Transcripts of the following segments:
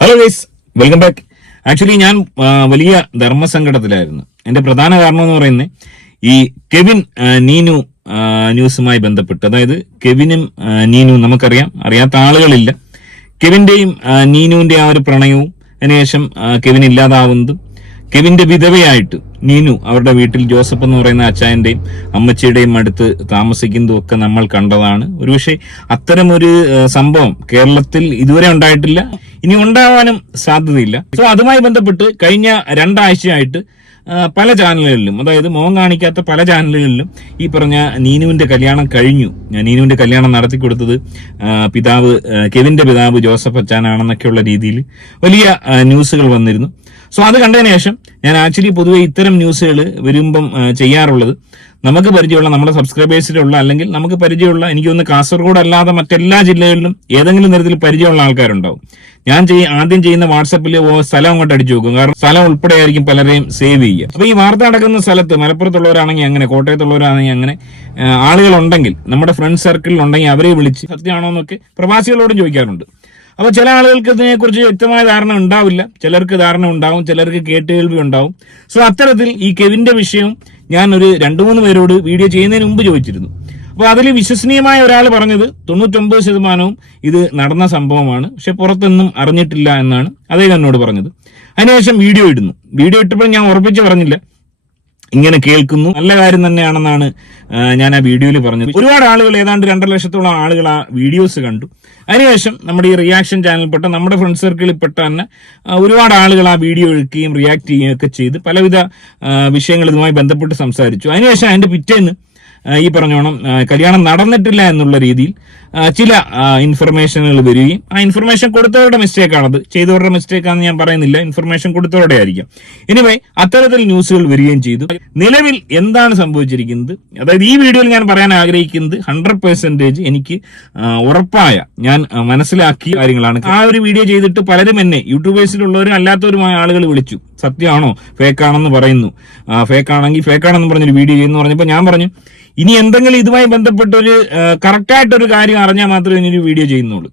Hello guys welcome back actually ഞാൻ വലിയ ധർമ്മസങ്കടത്തിലായിരുന്നു. എന്റെ പ്രധാന കാരണം എന്ന് പറയുന്നത് ഈ കെവിൻ നീനു ന്യൂസുമായി ബന്ധപ്പെട്ട് അതായത് കെവിനും നീനു നമുക്കറിയാം. അറിയാത്ത ആളുകളില്ല. കെവിന്റെയും നീനുവിന്റെ ആ ഒരു പ്രണയവും അതിനുശേഷം കെവിൻ ഇല്ലാതാവുന്നതും കെവിന്റെ വിധവയായിട്ട് നീനു അവരുടെ വീട്ടിൽ ജോസഫ് എന്ന് പറയുന്ന അച്ചായന്റെയും അമ്മച്ചിയുടെയും അടുത്ത് താമസിക്കുന്നതും ഒക്കെ നമ്മൾ കണ്ടതാണ്. ഒരുപക്ഷെ അത്തരം ഒരു സംഭവം കേരളത്തിൽ ഇതുവരെ ഉണ്ടായിട്ടില്ല. ഇനി ഉണ്ടാവാനും സാധ്യതയില്ല. സോ അതുമായി ബന്ധപ്പെട്ട് കഴിഞ്ഞ രണ്ടാഴ്ചയായിട്ട് പല ചാനലുകളിലും അതായത് മോഹം കാണിക്കാത്ത പല ചാനലുകളിലും ഈ പറഞ്ഞ നീനുവിന്റെ കല്യാണം കഴിഞ്ഞു. നീനുവിന്റെ കല്യാണം നടത്തി കൊടുത്തത് പിതാവ് കെവിന്റെ പിതാവ് ജോസഫ് അച്ചാനാണെന്നൊക്കെയുള്ള രീതിയിൽ വലിയ ന്യൂസുകൾ വന്നിരുന്നു. സോ അത് കണ്ടതിന് ശേഷം ഞാൻ ആക്ച്വലി പൊതുവെ ഇത്തരം ന്യൂസുകൾ വരുമ്പം ചെയ്യാറുള്ളത്. നമുക്ക് പരിചയമുള്ള നമ്മുടെ സബ്സ്ക്രൈബേഴ്സിലുള്ള അല്ലെങ്കിൽ നമുക്ക് പരിചയമുള്ള എനിക്ക് തോന്നുന്നു കാസർഗോഡ് അല്ലാതെ മറ്റെല്ലാ ജില്ലകളിലും ഏതെങ്കിലും തരത്തിൽ പരിചയമുള്ള ആൾക്കാരുണ്ടാവും. ഞാൻ ചെയ്യ ആദ്യം ചെയ്യുന്ന വാട്സപ്പിൽ സ്ഥലം അങ്ങോട്ട് അടിച്ചു നോക്കും കാരണം സ്ഥലം ഉൾപ്പെടെ ആയിരിക്കും പലരെയും സേവ് ചെയ്യുക. അപ്പൊ ഈ വാർത്ത നടക്കുന്ന സ്ഥലത്ത് മലപ്പുറത്തുള്ളവരാണെങ്കിൽ അങ്ങനെ കോട്ടയത്തുള്ളവരാണെങ്കിൽ അങ്ങനെ ആളുകളുണ്ടെങ്കിൽ നമ്മുടെ ഫ്രണ്ട് സർക്കിളിൽ ഉണ്ടെങ്കിൽ അവരെ വിളിച്ച് സത്യമാണോ എന്നൊക്കെ പ്രവാസികളോടും ചോദിക്കാറുണ്ട്. അപ്പൊ ചില ആളുകൾക്ക് ഇതിനെക്കുറിച്ച് വ്യക്തമായ ധാരണ ഉണ്ടാവില്ല. ചിലർക്ക് ധാരണ ഉണ്ടാവും ചിലർക്ക് കേട്ടുകേൾവി ഉണ്ടാവും. സോ അത്തരത്തിൽ ഈ കെവിന്റെ വിഷയം ഞാൻ ഒരു രണ്ടു മൂന്ന് പേരോട് വീഡിയോ ചെയ്യുന്നതിന് മുമ്പ് ചോദിച്ചിരുന്നു. അപ്പൊ അതിൽ വിശ്വസനീയമായ ഒരാൾ പറഞ്ഞത് തൊണ്ണൂറ്റൊമ്പത് ശതമാനവും ഇത് നടന്ന സംഭവമാണ്. പക്ഷെ പുറത്തൊന്നും അറിഞ്ഞിട്ടില്ല എന്നാണ് അദ്ദേഹം എന്നോട് പറഞ്ഞത്. അതിനുശേഷം വീഡിയോ ഇടുന്നു. വീഡിയോ ഇട്ടപ്പോൾ ഞാൻ ഉറപ്പിച്ച് പറഞ്ഞില്ല. ഇങ്ങനെ കേൾക്കുന്നു. നല്ല കാര്യം തന്നെയാണെന്നാണ് ഞാൻ ആ വീഡിയോയിൽ പറഞ്ഞത്. ഒരുപാട് ആളുകൾ ഏതാണ്ട് രണ്ടര ലക്ഷത്തോളം ആളുകൾ ആ വീഡിയോസ് കണ്ടു. അതിനുശേഷം നമ്മുടെ ഈ റിയാക്ഷൻ ചാനലിൽപ്പെട്ട നമ്മുടെ ഫ്രണ്ട് സർക്കിളിൽ പെട്ട തന്നെ ഒരുപാട് ആളുകൾ ആ വീഡിയോ എടുക്കുകയും റിയാക്ട് ചെയ്യുകയും ഒക്കെ ചെയ്ത് പലവിധ വിഷയങ്ങൾ ഇതുമായി ബന്ധപ്പെട്ട് സംസാരിച്ചു. അതിനുശേഷം അതിന്റെ പിറ്റേന്ന് ഈ പറഞ്ഞോണം കല്യാണം നടന്നിട്ടില്ല എന്നുള്ള രീതിയിൽ ചില ഇൻഫർമേഷനുകൾ വരികയും ആ ഇൻഫർമേഷൻ കൊടുത്തവരുടെ മിസ്റ്റേക്കാണത് ചെയ്തവരുടെ മിസ്റ്റേക്ക് ആണെന്ന് ഞാൻ പറയുന്നില്ല ഇൻഫർമേഷൻ കൊടുത്തവരുടെ ആയിരിക്കും. എനിവേ അത്തരത്തിൽ ന്യൂസുകൾ വരികയും ചെയ്തു. നിലവിൽ എന്താണ് സംഭവിച്ചിരിക്കുന്നത്? അതായത് ഈ വീഡിയോയിൽ ഞാൻ പറയാൻ ആഗ്രഹിക്കുന്നത് ഹൺഡ്രഡ് പെർസെന്റേജ് എനിക്ക് ഉറപ്പായ ഞാൻ മനസ്സിലാക്കിയ കാര്യങ്ങളാണ്. ആ ഒരു വീഡിയോ ചെയ്തിട്ട് പലരും എന്നെ യൂട്യൂബേഴ്സിലുള്ളവരും അല്ലാത്തവരുമായ ആളുകൾ വിളിച്ചു. സത്യമാണോ? ഫേക്കാണെന്ന് പറയുന്നു. ഫേക്കാണെങ്കിൽ ഫേക്കാണെന്ന് പറഞ്ഞൊരു വീഡിയോ ചെയ്യുന്നു പറഞ്ഞപ്പോൾ ഞാൻ പറഞ്ഞു ഇനി എന്തെങ്കിലും ഇതുമായി ബന്ധപ്പെട്ട ഒരു കറക്റ്റായിട്ടൊരു കാര്യം അറിഞ്ഞാൽ മാത്രമേ ഇനി ഒരു വീഡിയോ ചെയ്യുന്നുള്ളൂ.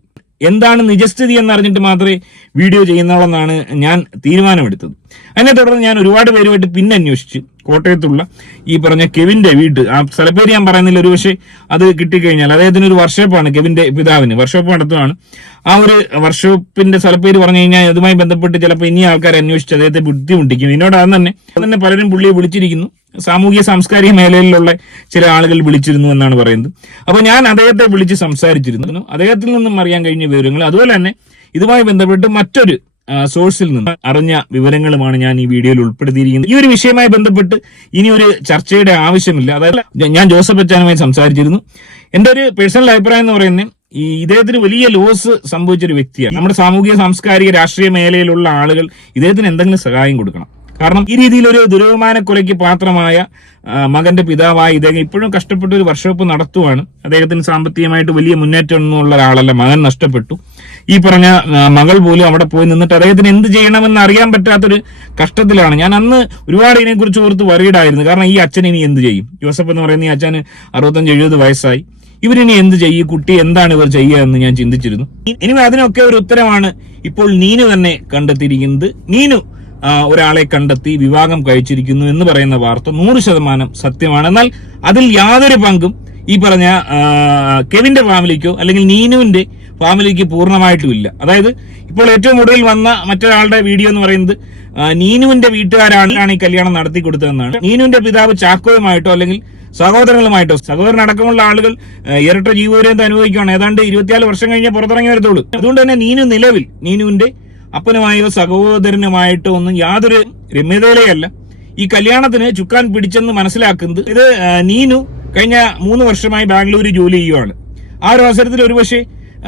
എന്താണ് നിജസ്ഥിതി എന്ന് അറിഞ്ഞിട്ട് മാത്രമേ വീഡിയോ ചെയ്യുന്നുള്ളെന്നാണ് ഞാൻ തീരുമാനമെടുത്തത്. അതിനെ തുടർന്ന് ഞാൻ ഒരുപാട് പേരുമായിട്ട് പിന്നെ അന്വേഷിച്ചു കോട്ടയത്തുള്ള ഈ പറഞ്ഞ കെവിന്റെ വീട്. ആ സ്ഥലപ്പേര് ഞാൻ പറയുന്നില്ല ഒരു പക്ഷേ അത് കിട്ടിക്കഴിഞ്ഞാൽ. അദ്ദേഹത്തിന് ഒരു വർഷോപ്പാണ് കെവിന്റെ പിതാവിന്. വർഷോപ്പ് നടത്തുകയാണ് ആ ഒരു വർഷോപ്പിന്റെ സ്ഥലപ്പേര് പറഞ്ഞു കഴിഞ്ഞാൽ അതുമായി ബന്ധപ്പെട്ട് ചിലപ്പോൾ ഇനി ആൾക്കാരെ അന്വേഷിച്ച് അദ്ദേഹത്തെ ബുദ്ധിമുട്ടിക്കും. ഇതിനോട് അത് തന്നെ തന്നെ പലരും പുള്ളിയെ വിളിച്ചിരിക്കുന്നു. സാമൂഹിക സാംസ്കാരിക മേഖലയിലുള്ള ചില ആളുകൾ വിളിച്ചിരുന്നു എന്നാണ് പറയുന്നത്. അപ്പോൾ ഞാൻ അദ്ദേഹത്തെ വിളിച്ച് സംസാരിച്ചിരുന്നു. അദ്ദേഹത്തിൽ നിന്നും അറിയാൻ കഴിഞ്ഞ വിവരങ്ങൾ. അതുപോലെ തന്നെ ഇതുമായി ബന്ധപ്പെട്ട് മറ്റൊരു സോഴ്സിൽ നിന്ന് അറിഞ്ഞ വിവരങ്ങളുമാണ് ഞാൻ ഈ വീഡിയോയിൽ ഉൾപ്പെടുത്തിയിരിക്കുന്നത്. ഈ ഒരു വിഷയവുമായി ബന്ധപ്പെട്ട് ഇനി ഒരു ചർച്ചയുടെ ആവശ്യമില്ല. അതായത് ഞാൻ ജോസഫ് അച്ചാനുമായി സംസാരിച്ചിരുന്നു. എന്റെ ഒരു പേഴ്സണൽ അഭിപ്രായം എന്ന് പറയുന്നത് ഈ ഇദ്ദേഹത്തിന് വലിയ ലോസ് സംഭവിച്ച ഒരു വ്യക്തിയാണ്. നമ്മുടെ സാമൂഹിക സാംസ്കാരിക രാഷ്ട്രീയ മേഖലയിലുള്ള ആളുകൾ ഇദ്ദേഹത്തിന് എന്തെങ്കിലും സഹായം കൊടുക്കണം. കാരണം ഈ രീതിയിൽ ഒരു ദുരവമാനക്കുലയ്ക്ക് പാത്രമായ മകന്റെ പിതാവായി ഇദ്ദേഹം ഇപ്പോഴും കഷ്ടപ്പെട്ട് ഒരു വർഷോപ്പ് നടത്തുവാണ്. അദ്ദേഹത്തിന് സാമ്പത്തികമായിട്ട് വലിയ മുന്നേറ്റം എന്നുള്ള ഒരാളല്ല മകൻ നഷ്ടപ്പെട്ടു. ഈ പറഞ്ഞ മകൾ പോലും അവിടെ പോയി നിന്നിട്ട് അദ്ദേഹത്തിന് എന്ത് ചെയ്യണമെന്ന് അറിയാൻ പറ്റാത്തൊരു കഷ്ടത്തിലാണ്. ഞാൻ അന്ന് ഒരുപാട് ഇതിനെക്കുറിച്ച് ഓർത്ത് വറീഡായിരുന്നു കാരണം ഈ അച്ഛൻ ഇനി എന്ത് ചെയ്യും? ജോസഫ് എന്ന് പറയുന്ന ഈ അച്ഛന് അറുപത്തഞ്ച് എഴുപത് വയസ്സായി. ഇവരിനി എന്ത് ചെയ്യും? കുട്ടി എന്താണ് ഇവർ ചെയ്യുക എന്ന് ഞാൻ ചിന്തിച്ചിരുന്നു. ഇനി അതിനൊക്കെ ഒരു ഉത്തരമാണ് ഇപ്പോൾ നീനു തന്നെ കണ്ടെത്തിയിരിക്കുന്നത്. നീനു ഒരാളെ കണ്ടെത്തി വിവാഹം കഴിച്ചിരിക്കുന്നു എന്ന് പറയുന്ന വാർത്ത നൂറ് ശതമാനം സത്യമാണ്. എന്നാൽ അതിൽ യാതൊരു പങ്കും ഈ പറഞ്ഞ കെവിന്റെ ഫാമിലിക്കോ അല്ലെങ്കിൽ നീനുവിന്റെ ഫാമിലിക്ക് പൂർണമായിട്ടും ഇല്ല അതായത് ഇപ്പോൾ ഏറ്റവും ഒടുവിൽ വന്ന മറ്റൊരാളുടെ വീഡിയോ എന്ന് പറയുന്നത് നീനുവിന്റെ വീട്ടുകാരാണ് ഈ കല്യാണം നടത്തി കൊടുത്തതെന്നാണ്. നീനുവിന്റെ പിതാവ് ചാക്കോയുമായിട്ടോ അല്ലെങ്കിൽ സഹോദരങ്ങളുമായിട്ടോ സഹോദരൻ അടക്കമുള്ള ആളുകൾ ഇരട്ട ജീവപര്യന്തം അനുഭവിക്കുകയാണ്. ഏതാണ്ട് ഇരുപത്തിനാല് വർഷം കഴിഞ്ഞാൽ പുറത്തിറങ്ങി വരത്തുള്ളൂ. അതുകൊണ്ട് തന്നെ നീനു നിലവിൽ നീനുവിന്റെ അപ്പനുമായോ സഹോദരനുമായിട്ടോ ഒന്നും യാതൊരു രമ്യതയിലെയല്ല ഈ കല്യാണത്തിന് ചുക്കാൻ പിടിച്ചെന്ന് മനസ്സിലാക്കുന്നത് ഇത് നീനു കഴിഞ്ഞ മൂന്ന് വർഷമായി ബാംഗ്ലൂരിൽ ജോലി ചെയ്യുവാണ്. ആ ഒരു അവസരത്തിൽ ഒരുപക്ഷെ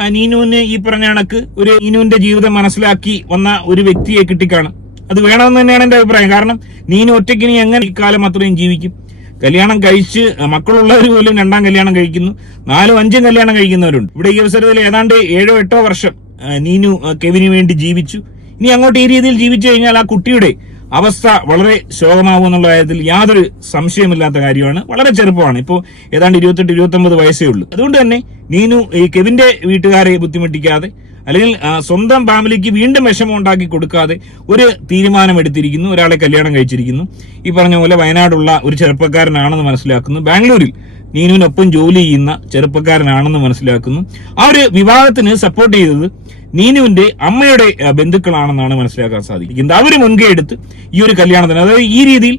നീനുവിന് ഈ പറഞ്ഞ കണക്ക് ഒരു നീനുവിന്റെ ജീവിതം മനസ്സിലാക്കി വന്ന ഒരു വ്യക്തിയെ കിട്ടിക്കാണും. അത് വേണമെന്ന് തന്നെയാണ് എന്റെ അഭിപ്രായം. കാരണം നീനു ഒറ്റയ്ക്ക് ഇനി എങ്ങനെ ഇക്കാലം അത്രയും ജീവിക്കും? കല്യാണം കഴിച്ച് മക്കളുള്ളവർ പോലും രണ്ടാം കല്യാണം കഴിക്കുന്നു. നാലും അഞ്ചും കല്യാണം കഴിക്കുന്നവരുണ്ട്. ഇവിടെ ഈ അവസരത്തിൽ ഏതാണ്ട് ഏഴോ എട്ടോ വർഷം നീനു കെവിന് വേണ്ടി ജീവിച്ചു. ഇനി അങ്ങോട്ട് ഈ രീതിയിൽ ജീവിച്ചു കഴിഞ്ഞാൽ ആ കുട്ടിയുടെ അവസ്ഥ വളരെ ശോകമാവും എന്നുള്ള കാര്യത്തിൽ യാതൊരു സംശയമില്ലാത്ത കാര്യമാണ്. വളരെ ചെറുപ്പമാണ്. ഇപ്പോൾ ഏതാണ്ട് ഇരുപത്തെട്ട് ഇരുപത്തൊമ്പത് വയസ്സേ ഉള്ളൂ. അതുകൊണ്ട് തന്നെ നീനു ഈ കെവിന്റെ വീട്ടുകാരെ ബുദ്ധിമുട്ടിക്കാതെ അല്ലെങ്കിൽ സ്വന്തം ഫാമിലിക്ക് വീണ്ടും വിഷമം ഉണ്ടാക്കി കൊടുക്കാതെ ഒരു തീരുമാനം എടുത്തിരിക്കുന്നു ഒരാളെ കല്യാണം കഴിച്ചിരിക്കുന്നു. ഈ പറഞ്ഞ പോലെ വയനാടുള്ള ഒരു ചെറുപ്പക്കാരനാണെന്ന് മനസ്സിലാക്കുന്നു. ബാംഗ്ലൂരിൽ നീനുവിനൊപ്പം ജോലി ചെയ്യുന്ന ചെറുപ്പക്കാരനാണെന്ന് മനസ്സിലാക്കുന്നു. ആ ഒരു വിവാഹത്തിന് സപ്പോർട്ട് ചെയ്തത് നീനുവിന്റെ അമ്മയുടെ ബന്ധുക്കളാണെന്നാണ് മനസ്സിലാക്കാൻ സാധിക്കുന്നത്. അവർ മുൻകൈ എടുത്ത് ഈ ഒരു കല്യാണത്തിന് അതായത് ഈ രീതിയിൽ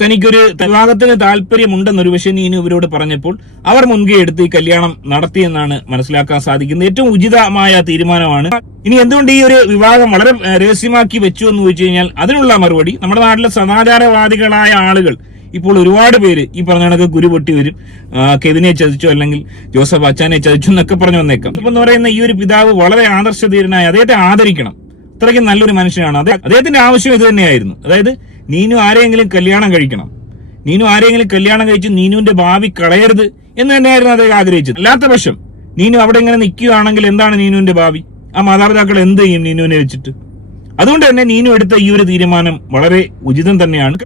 തനിക്കൊരു വിവാഹത്തിന് താല്പര്യമുണ്ടെന്നൊരു പക്ഷേ നീനു ഇവരോട് പറഞ്ഞപ്പോൾ അവർ മുൻകൈ എടുത്ത് ഈ കല്യാണം നടത്തിയെന്നാണ് മനസ്സിലാക്കാൻ സാധിക്കുന്നത്. ഏറ്റവും ഉചിതമായ തീരുമാനമാണ്. ഇനി എന്തുകൊണ്ട് ഈ ഒരു വിവാഹം വളരെ രഹസ്യമാക്കി വെച്ചു എന്ന് ചോദിച്ചു കഴിഞ്ഞാൽ അതിനുള്ള മറുപടി നമ്മുടെ നാട്ടിലെ സദാചാരവാദികളായ ആളുകൾ ഇപ്പോൾ ഒരുപാട് പേര് ഈ പറഞ്ഞ കണക്ക് ഗുരു പൊട്ടി വരും. കെതിനെ ചതിച്ചു അല്ലെങ്കിൽ ജോസഫ് അച്ചാനെ ചതിച്ചു എന്നൊക്കെ പറഞ്ഞു വന്നേക്കാം. ഇപ്പൊ എന്ന് പറയുന്ന ഈ ഒരു പിതാവ് വളരെ ആദർശധീരനായ അദ്ദേഹത്തെ ആദരിക്കണം. അത്രയ്ക്കും നല്ലൊരു മനുഷ്യനാണ്. അതെ അദ്ദേഹത്തിന്റെ ആവശ്യം ഇത് തന്നെയായിരുന്നു. അതായത് നീനു ആരെയെങ്കിലും കല്യാണം കഴിക്കണം. നീനു ആരെയെങ്കിലും കല്യാണം കഴിച്ച് നീനുവിന്റെ ഭാവി കളയരുത് എന്ന് തന്നെയായിരുന്നു അദ്ദേഹം ആഗ്രഹിച്ചത്. അല്ലാത്ത പക്ഷം നീനു അവിടെ ഇങ്ങനെ നിൽക്കുകയാണെങ്കിൽ എന്താണ് നീനുവിന്റെ ഭാവി? ആ മാതാപിതാക്കൾ എന്ത് ചെയ്യും നീനുവിനെ വെച്ചിട്ട്? അതുകൊണ്ട് തന്നെ നീനു എടുത്ത ഈ ഒരു തീരുമാനം വളരെ ഉചിതം തന്നെയാണ്.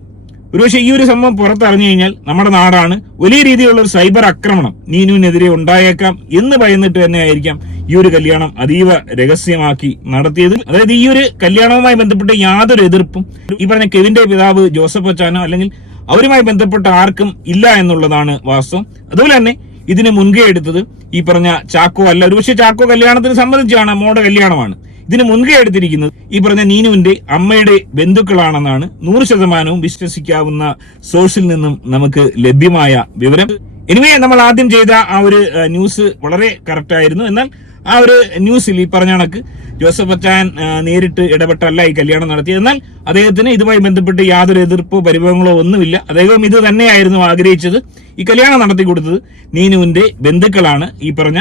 ഒരുപക്ഷെ ഈ ഒരു സംഭവം പുറത്തറിഞ്ഞു കഴിഞ്ഞാൽ നമ്മുടെ നാടാണ്. വലിയ രീതിയിലുള്ള ഒരു സൈബർ ആക്രമണം നീനുവിനെതിരെ ഉണ്ടായേക്കാം എന്ന് ഭയന്നിട്ട് തന്നെ ആയിരിക്കാം ഈ ഒരു കല്യാണം അതീവ രഹസ്യമാക്കി നടത്തിയത്. അതായത് ഈ ഒരു കല്യാണവുമായി ബന്ധപ്പെട്ട യാതൊരു എതിർപ്പും ഈ പറഞ്ഞ കെവിന്റെ പിതാവ് ജോസഫ് അച്ചാനോ അല്ലെങ്കിൽ അവരുമായി ബന്ധപ്പെട്ട ആർക്കും ഇല്ല എന്നുള്ളതാണ് വാസ്തവം. അതുപോലെ തന്നെ ഇതിന് മുൻകൈ എടുത്തത് ഈ പറഞ്ഞ ചാക്കോ അല്ല. ഒരുപക്ഷെ ചാക്കോ കല്യാണത്തിന് സംബന്ധിച്ചാണ് മോടെ കല്യാണമാണ്. ഇതിന് മുൻകൈ എടുത്തിരിക്കുന്നത് ഈ പറഞ്ഞ നീനുവിന്റെ അമ്മയുടെ ബന്ധുക്കളാണെന്നാണ് നൂറ് ശതമാനവും വിശ്വസിക്കാവുന്ന സോഴ്സിൽ നിന്നും നമുക്ക് ലഭ്യമായ വിവരം. എനിവേ നമ്മൾ ആദ്യം ചെയ്ത ആ ഒരു ന്യൂസ് വളരെ കറക്റ്റ് ആയിരുന്നു. എന്നാൽ ആ ഒരു ന്യൂസിൽ ഈ പറഞ്ഞ കണക്ക് ജോസഫ് അച്ചാൻ നേരിട്ട് ഇടപെട്ടല്ല ഈ കല്യാണം നടത്തിയത്. എന്നാൽ അദ്ദേഹത്തിന് ഇതുമായി ബന്ധപ്പെട്ട് യാതൊരു എതിർപ്പോ പരിഭവങ്ങളോ ഒന്നുമില്ല. അദ്ദേഹം ഇത് തന്നെയായിരുന്നു ആഗ്രഹിച്ചത്. ഈ കല്യാണം നടത്തി കൊടുത്തത് നീനുവിന്റെ ബന്ധുക്കളാണ്. ഈ പറഞ്ഞ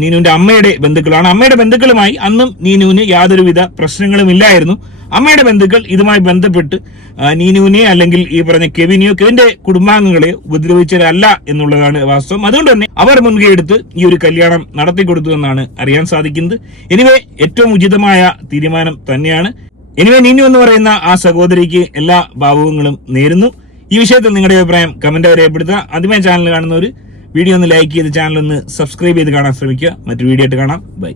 നീനുവിന്റെ അമ്മയുടെ ബന്ധുക്കളാണ്. അമ്മയുടെ ബന്ധുക്കളുമായി അന്നും നീനുവിന് യാതൊരുവിധ പ്രശ്നങ്ങളും ഇല്ലായിരുന്നു അമ്മയുടെ ബന്ധുക്കൾ ഇതുമായി ബന്ധപ്പെട്ട് നീനുവിനെ അല്ലെങ്കിൽ ഈ പറഞ്ഞ കെവിനെയോ കെവിന്റെ കുടുംബാംഗങ്ങളെ ഉപദ്രവിച്ചവരല്ല എന്നുള്ളതാണ് വാസ്തവം. അതുകൊണ്ട് തന്നെ അവർ മുൻകൈ എടുത്ത് ഈ ഒരു കല്യാണം നടത്തി കൊടുത്തു എന്നാണ് അറിയാൻ സാധിക്കുന്നത്. എനിവേ ഏറ്റവും ഉചിതമായ തീരുമാനം തന്നെയാണ്. എനിവേ നീനു എന്ന് പറയുന്ന ആ സഹോദരിക്ക് എല്ലാ ഭാവുകങ്ങളും നേരുന്നു. ഈ വിഷയത്തിൽ നിങ്ങളുടെ അഭിപ്രായം കമന്റ് രേഖപ്പെടുത്തുക. ആദ്യമായി ചാനൽ കാണുന്നവർ വീഡിയോ ഒന്ന് ലൈക്ക് ചെയ്ത് ചാനൽ ഒന്ന് സബ്സ്ക്രൈബ് ചെയ്ത് കാണാൻ ശ്രമിക്കുക. മറ്റു വീഡിയോ ആയിട്ട് കാണാം. ബൈ